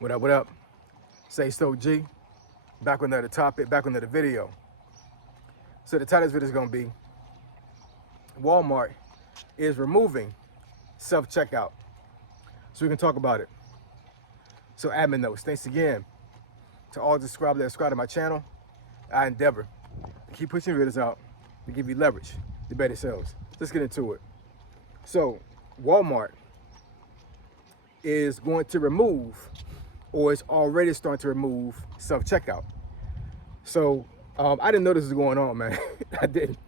What up, what up? Say so G, back with another topic, back with another video. So the title of this video is gonna be Walmart is removing self-checkout. So we can talk about it. So admin notes, thanks again to all the subscribers that subscribe to my channel. I endeavor to keep pushing videos out to give you leverage to better sales. Let's get into it. So Walmart is going to remove, or is already starting to remove, self-checkout. So I didn't know this was going on, man. I didn't.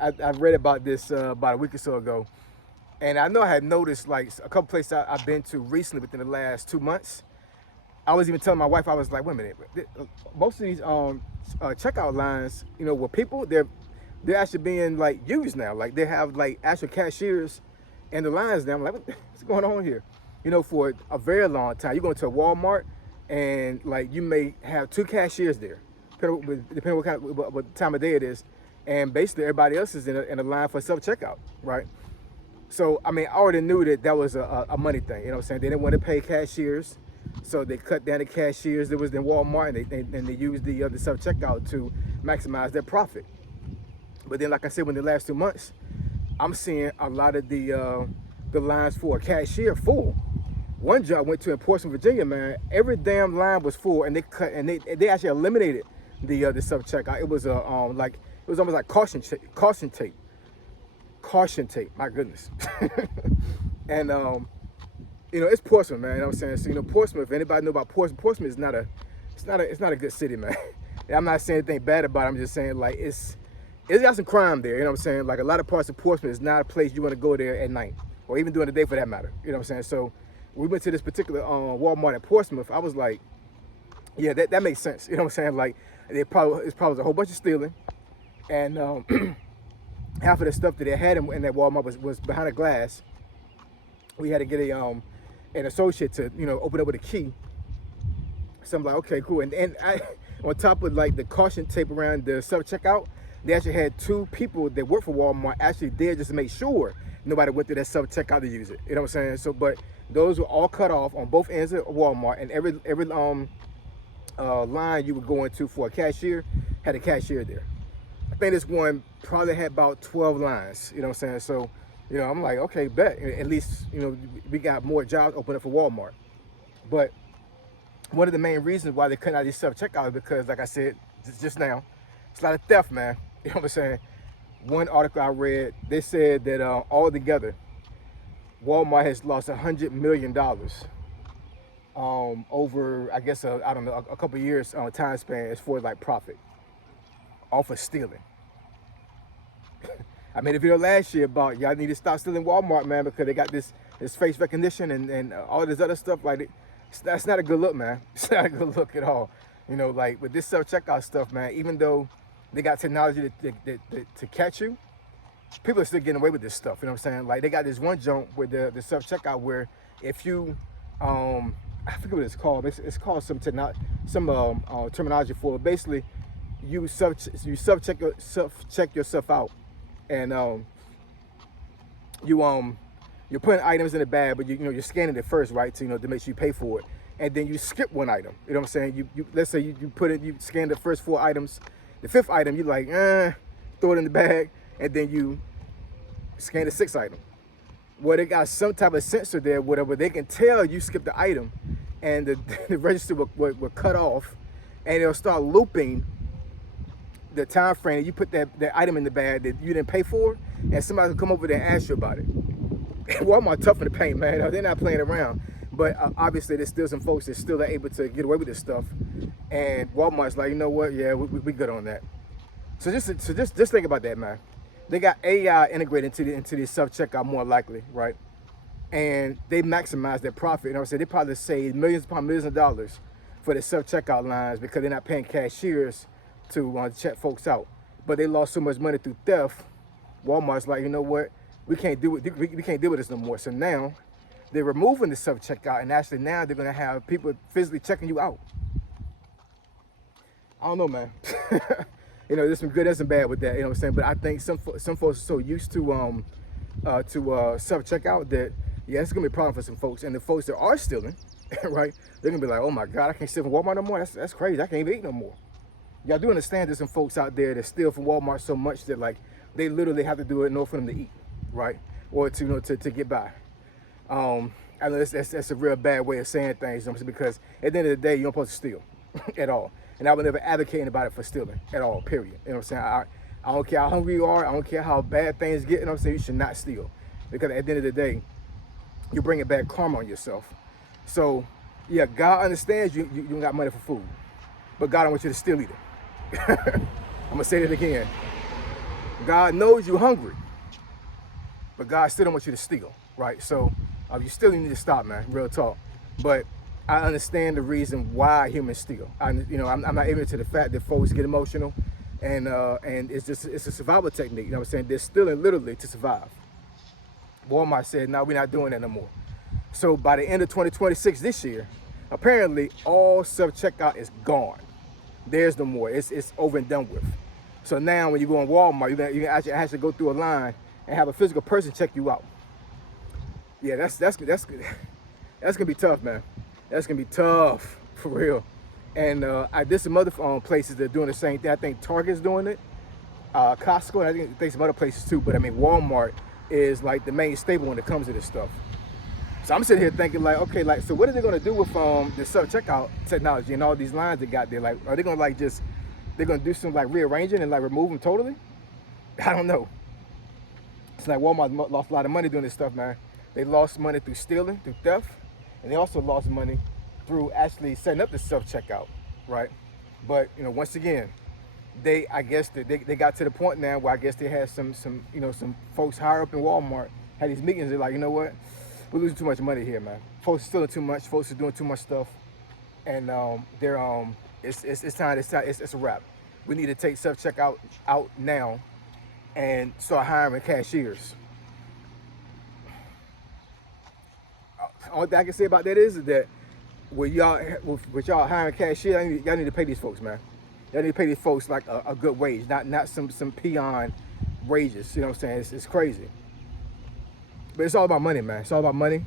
I read about this about a week or so ago, and I know I had noticed like a couple places I've been to recently within the last 2 months. I was even telling my wife, I was like, wait a minute, most of these checkout lines, you know, where people, they're actually being like used now. Like they have like actual cashiers in the lines now. I'm like, what's going on here? You know, for a very long time, you go into a Walmart and like you may have 2 cashiers there, depending what time of day it is, and basically everybody else is in a line for self-checkout, right? So I mean, I already knew that was a money thing. You know what I'm saying? They didn't want to pay cashiers, so they cut down the cashiers that was in Walmart, and they used the self-checkout to maximize their profit. But then, like I said, within the last 2 months, I'm seeing a lot of the lines for a cashier full. One job I went to in Portsmouth, Virginia, man, every damn line was full, and they cut and they actually eliminated the self-checkout. It was like it was almost like caution tape. My goodness. And you know, it's Portsmouth, man. You know what I'm saying? So you know, Portsmouth. If anybody know about Portsmouth, Portsmouth is not a good city, man. And I'm not saying anything bad about it. I'm just saying like it's got some crime there. You know what I'm saying? Like a lot of parts of Portsmouth is not a place you want to go there at night, or even during the day for that matter. You know what I'm saying? So we went to this particular Walmart at Portsmouth. I was like, yeah, that makes sense. You know what I'm saying? Like it's probably a whole bunch of stealing, and half of the stuff that they had in that Walmart was behind a glass. We had to get an associate to, you know, open up with a key. So I'm like, okay, cool. And I, on top of like the caution tape around the self-checkout, they actually had 2 people that work for Walmart actually there just to make sure nobody went through that self-checkout to use it. You know what I'm saying? So, but those were all cut off on both ends of Walmart, and every line you would go into for a cashier had a cashier there. I think this one probably had about 12 lines. You know what I'm saying? So, you know, I'm like, okay, bet. At least, you know, we got more jobs open up for Walmart. But one of the main reasons why they couldn't out these self-checkout is because, like I said just now, it's a lot of theft, man. You know what I'm saying? One article I read, they said that altogether, Walmart has lost $100 million over, I guess, I don't know, a couple of years time span as far as like profit off of stealing. I made a video last year about y'all need to stop stealing Walmart, man, because they got this face recognition and all this other stuff. Like that's not a good look, man. It's not a good look at all. You know, like with this self-checkout stuff, man, even though they got technology to catch you, people are still getting away with this stuff. You know what I'm saying? Like they got this one joint with the self-checkout where if you, I forget what it's called. It's called some terminology for it. Basically, you self-check yourself out, and you're putting items in the bag, but you're scanning it first, right? To to make sure you pay for it, and then you skip one item. You know what I'm saying? You let's say you scan the first 4 items, the 5th item you like throw it in the bag, and then you scan the 6th item. Well, they got some type of sensor there, whatever, they can tell you skipped the item, and the register will cut off, and it'll start looping the time frame that you put that item in the bag that you didn't pay for, and somebody will come over there and ask you about it. Walmart tough in the paint, man. They're not playing around. But obviously, there's still some folks that still are able to get away with this stuff, and Walmart's like, you know what? Yeah, we good on that. So just think about that, man. They got AI integrated into the self-checkout more likely, right? And they maximize their profit. You know what I'm saying? They probably save millions upon millions of dollars for the self-checkout lines because they're not paying cashiers to check folks out. But they lost so much money through theft. Walmart's like, you know what? We can't do it. We can't deal with this no more. So now they're removing the self-checkout, and actually now they're gonna have people physically checking you out. I don't know, man. You know, there's some good and some bad with that. You know what I'm saying? But I think some folks are so used to self-checkout that yeah, it's gonna be a problem for some folks. And the folks that are stealing, right? They're gonna be like, oh my God, I can't steal from Walmart no more. That's crazy. I can't even eat no more. Y'all do understand there's some folks out there that steal from Walmart so much that like they literally have to do it in order for them to eat, right? Or to to get by. I know that's a real bad way of saying things, because at the end of the day, you're not supposed to steal at all. And I would never advocate anybody for stealing at all, period. You know what I'm saying? I don't care how hungry you are. I don't care how bad things get. You know what I'm saying? You should not steal. Because at the end of the day, you bring it back karma on yourself. So, yeah, God understands you don't got money for food. But God don't want you to steal either. I'm going to say that again. God knows you're hungry. But God still don't want you to steal, right? So, you still need to stop, man, real talk. But I understand the reason why humans steal. I'm not ignorant to the fact that folks get emotional, and it's a survival technique. You know what I'm saying? They're stealing literally to survive. Walmart said, no, we're not doing that no more. So by the end of 2026 this year, apparently all self-checkout is gone. There's no more. It's over and done with. So now when you go on Walmart, you can actually have to go through a line and have a physical person check you out. Yeah, that's gonna be tough, man. That's gonna be tough for real. And there's some other places that are doing the same thing. I think Target's doing it, Costco, and I think some other places too. But I mean, Walmart is like the main staple when it comes to this stuff. So I'm sitting here thinking like, okay, like, so what are they gonna do with the self-checkout technology and all these lines they got there? Like, are they gonna they're gonna do some like rearranging and like remove them totally? I don't know. It's like Walmart lost a lot of money doing this stuff, man. They lost money through stealing, through theft, and they also lost money through actually setting up the self-checkout, right? But once again, I guess they got to the point now where I guess they had some folks higher up in Walmart had these meetings. They're like, you know what, we're losing too much money here, man. Folks are stealing too much. Folks are doing too much stuff, and it's time. It's a wrap. We need to take self-checkout out now and start hiring cashiers. All thing I can say about that is that with y'all hiring cashiers, y'all need to pay these folks, man. Y'all need to pay these folks like a good wage, not some peon wages. You know what I'm saying? It's crazy. But it's all about money, man. It's all about money,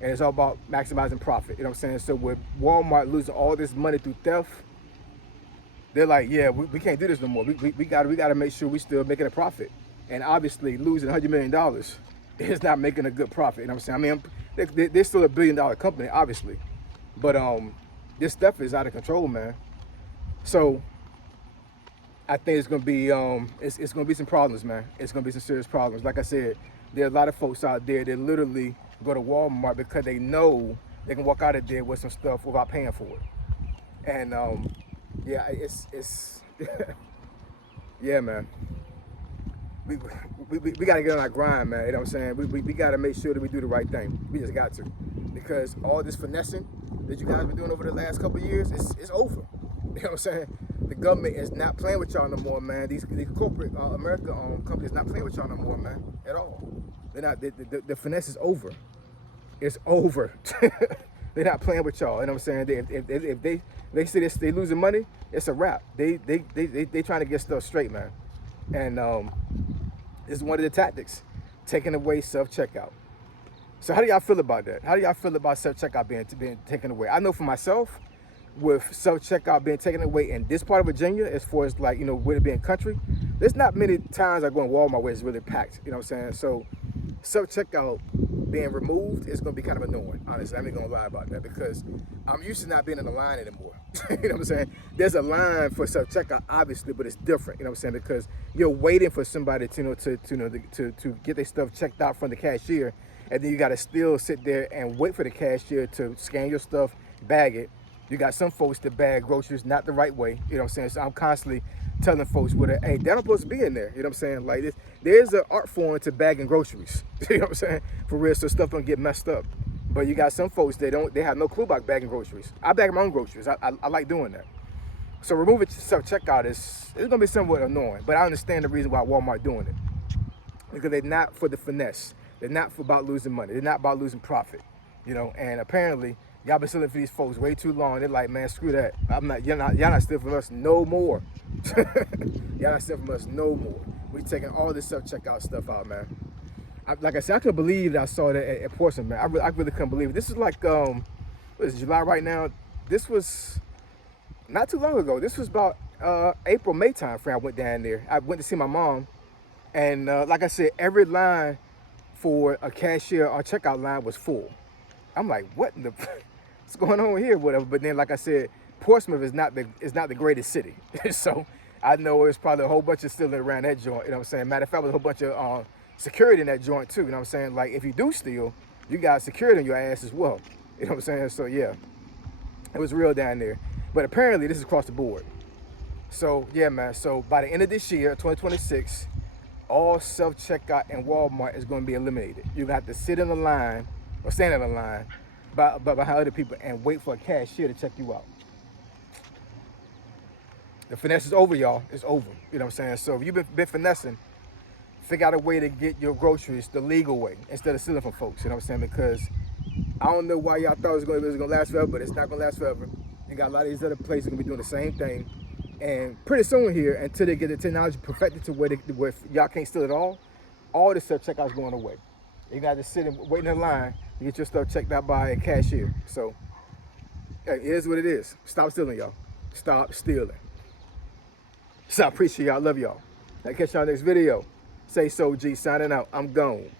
and it's all about maximizing profit. You know what I'm saying? So with Walmart losing all this money through theft, they're like, yeah, we can't do this no more. We gotta make sure we still making a profit. And obviously losing $100 million is not making a good profit. You know what I'm saying? I mean, they're still $1 billion company, obviously. But this stuff is out of control, man. So I think it's gonna be it's gonna be some problems, man. It's gonna be some serious problems. Like I said, there are a lot of folks out there that literally go to Walmart because they know they can walk out of there with some stuff without paying for it. And yeah, it's yeah, man. We got to get on our grind, man. You know what I'm saying? We got to make sure that we do the right thing. We just got to, because all this finessing that you guys have been doing over the last couple of years, it's over. You know what I'm saying? The government is not playing with y'all no more, man. These corporate America-owned companies not playing with y'all no more, man, at all. They're not. The finesse is over. It's over. They're not playing with y'all. You know what I'm saying? If they say they losing money, it's a wrap. They trying to get stuff straight, man. And this is one of the tactics, taking away self-checkout. So how do y'all feel about that? How do y'all feel about self-checkout being taken away? I know for myself, with self-checkout being taken away in this part of Virginia, as far as like, with it being country, there's not many times I go in Walmart where it's really packed. You know what I'm saying? So self-checkout being removed is going to be kind of annoying, honestly. I'm not going to lie about that, because I'm used to not being in the line anymore. You know what I'm saying? There's a line for self-checkout, obviously, but it's different. You know what I'm saying? Because you're waiting for somebody to get their stuff checked out from the cashier, and then you got to still sit there and wait for the cashier to scan your stuff, bag it. You got some folks that bag groceries not the right way. You know what I'm saying? So I'm constantly telling folks, hey, they're not supposed to be in there. You know what I'm saying? Like this, there's an art form to bagging groceries. You know what I'm saying? For real, so stuff don't get messed up. But you got some folks they have no clue about bagging groceries. I bag my own groceries. I like doing that. So removing self-checkout it's gonna be somewhat annoying. But I understand the reason why Walmart doing it, because they're not for the finesse. They're not about losing money. They're not about losing profit. And apparently y'all been selling for these folks way too long. They're like, man, screw that. Y'all not stealing from us no more. Y'all not stealing from us no more. We taking all this self-checkout stuff out, man. Like I said, I couldn't believe that I saw that at Portsmouth, man. I really couldn't believe it. This is like what is it, July right now? This was not too long ago. This was about April, May time frame. I went down there. I went to see my mom, and like I said, every line for a cashier or checkout line was full. I'm like, what in the what's going on here, whatever. But then, like I said, Portsmouth is not the greatest city, so I know it's probably a whole bunch of stealing around that joint. You know what I'm saying? Matter of fact, there's a whole bunch of security in that joint too. You know what I'm saying? Like if you do steal, you got security on your ass as well. You know what I'm saying? So yeah, it was real down there. But apparently this is across the board. So yeah, man. So by the end of this year, 2026, all self-checkout in Walmart is going to be eliminated. You're going to have to sit in a line or stand in a line behind other people and wait for a cashier to check you out. The finesse is over, y'all. It's over. You know what I'm saying? So if you've been finessing, figure out a way to get your groceries the legal way instead of stealing from folks. You know what I'm saying? Because I don't know why y'all thought it was going to last forever, but it's not going to last forever. And got a lot of these other places going to be doing the same thing. And pretty soon here, until they get the technology perfected to where y'all can't steal it all this stuff checkout's going away. You got to sit and wait in line to get your stuff checked out by a cashier. So, hey, it is what it is. Stop stealing, y'all. Stop stealing. So I appreciate y'all. Love y'all. I'll catch y'all next video. Say so, G. Signing out. I'm gone.